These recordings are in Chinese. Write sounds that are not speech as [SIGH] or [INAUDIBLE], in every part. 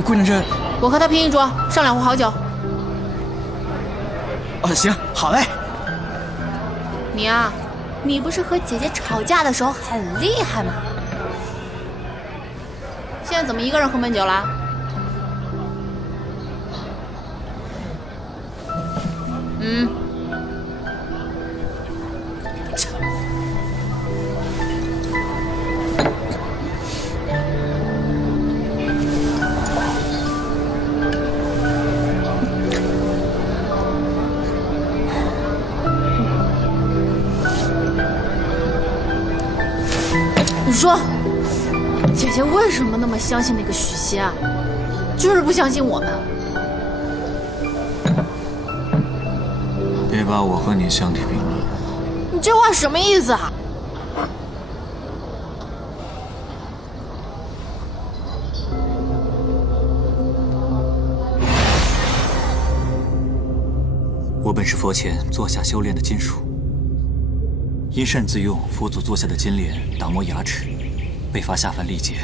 姑娘这……我和他拼一桌，上两壶好酒。哦，行，好嘞。你啊，你不是和姐姐吵架的时候很厉害吗？现在怎么一个人喝闷酒了？嗯。姐姐为什么那么相信那个许仙啊？就是不相信我们。别把我和你相提并论。你这话什么意思啊？我本是佛前坐下修炼的金属。因擅自用佛祖坐下的金莲打磨牙齿，被罚下凡历劫。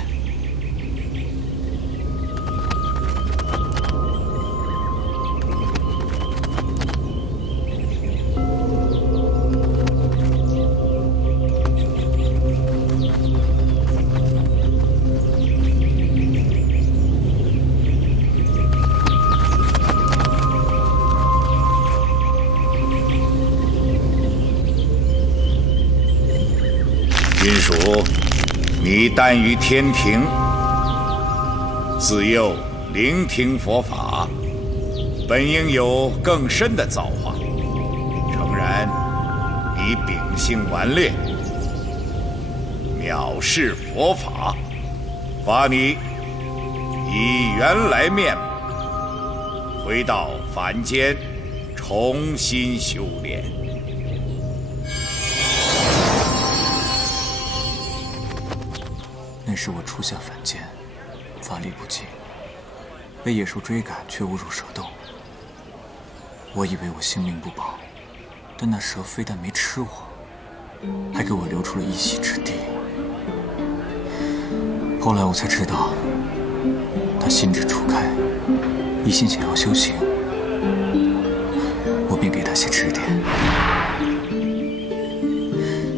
君属，你诞于天庭，自幼聆听佛法，本应有更深的造化。诚然，你秉性顽劣，藐视佛法，罚你以原来面目回到凡间，重新修炼。是我初下凡间，法力不济，被野兽追赶，却误入蛇洞。我以为我性命不保，但那蛇非但没吃我，还给我留出了一席之地。后来我才知道，他心智初开，一心想要修行，我便给他些指点。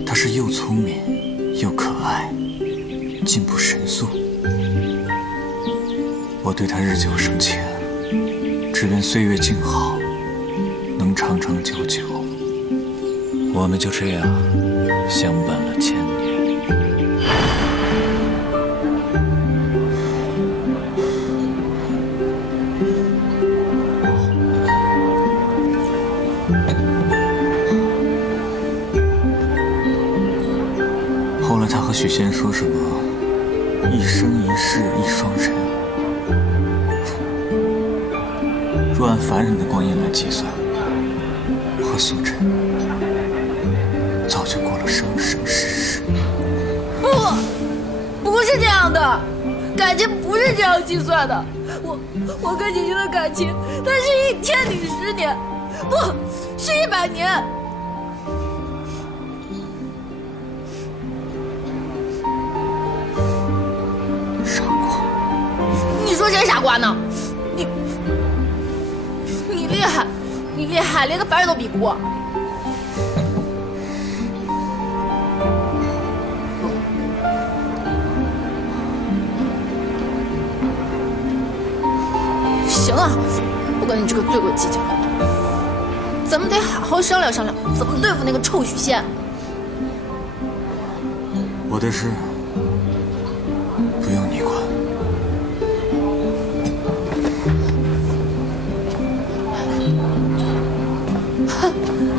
他是又聪明又可爱。进步神速，我对他日久生情，只愿岁月静好，能长长久久。我们就这样相伴了千年。后来他和许仙说什么？一生一世一双人，若按凡人的光阴来计算，我和素贞早就过了生生世世。不，不是这样的，感情不是这样计算的。我我跟姐姐的感情，它是一天顶十年，不是一百年。谁傻瓜呢？你你厉害，你厉害，连个凡人都比不过。行了，不跟你这个醉鬼计较了，咱们得好好商量商量，怎么对付那个臭许仙。我的事。哼 [LAUGHS]